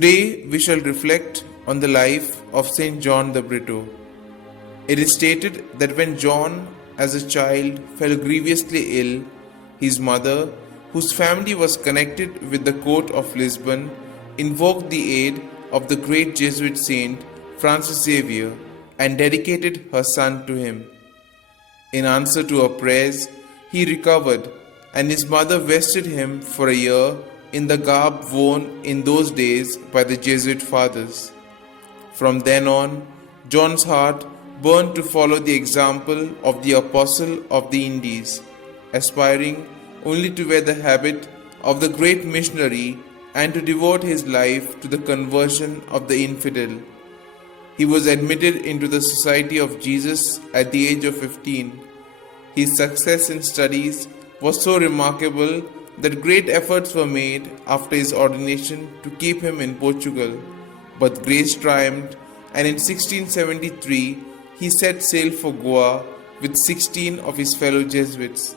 Today we shall reflect on the life of St John De Britto. It is stated that when John, as a child, fell grievously ill, his mother, whose family was connected with the court of Lisbon, invoked the aid of the great Jesuit saint Francis Xavier and dedicated her son to him. In answer to her prayers, he recovered, and his mother vested him for a year in the garb worn in those days by the Jesuit fathers. From then on, John's heart burned to follow the example of the Apostle of the Indies, aspiring only to wear the habit of the great missionary and to devote his life to the conversion of the infidel. He was admitted into the Society of Jesus at the age of 15. His success in studies was so remarkable that great efforts were made after his ordination to keep him in Portugal, but grace triumphed, and in 1673 he set sail for Goa with 16 of his fellow Jesuits.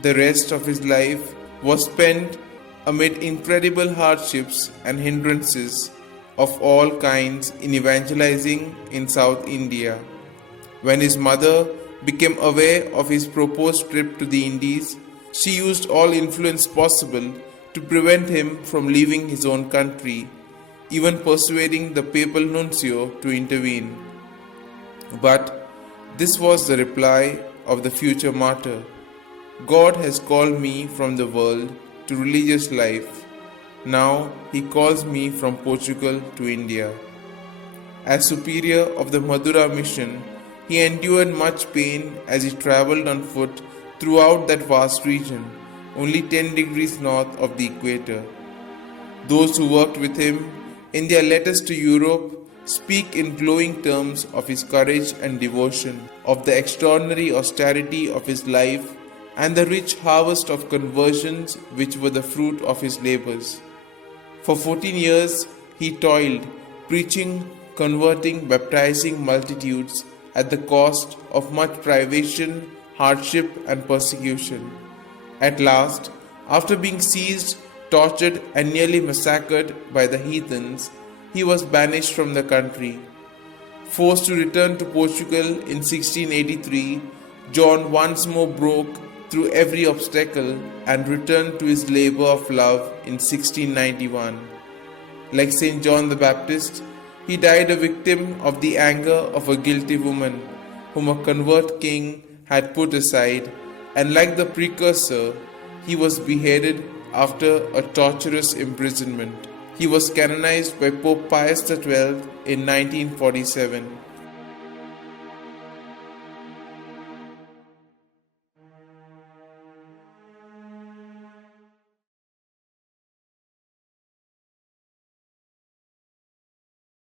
The rest of his life was spent amid incredible hardships and hindrances of all kinds in evangelizing in South India. When his mother became aware of his proposed trip to the Indies, she used all influence possible to prevent him from leaving his own country, even persuading the papal nuncio to intervene. But this was the reply of the future martyr: God has called me from the world to religious life. Now he calls me from Portugal to India. As superior of the Madura mission, he endured much pain as he travelled on foot throughout that vast region, only 10 degrees north of the equator. Those who worked with him in their letters to Europe speak in glowing terms of his courage and devotion, of the extraordinary austerity of his life, and the rich harvest of conversions which were the fruit of his labors. For 14 years he toiled, preaching, converting, baptizing multitudes at the cost of much privation, hardship, and persecution. At last, after being seized, tortured, and nearly massacred by the heathens, he was banished from the country. Forced to return to Portugal in 1683, John once more broke through every obstacle and returned to his labor of love in 1691. Like St John the Baptist, he died a victim of the anger of a guilty woman whom a convert king had put aside, and like the precursor, he was beheaded after a torturous imprisonment. He was canonized by Pope Pius XII in 1947.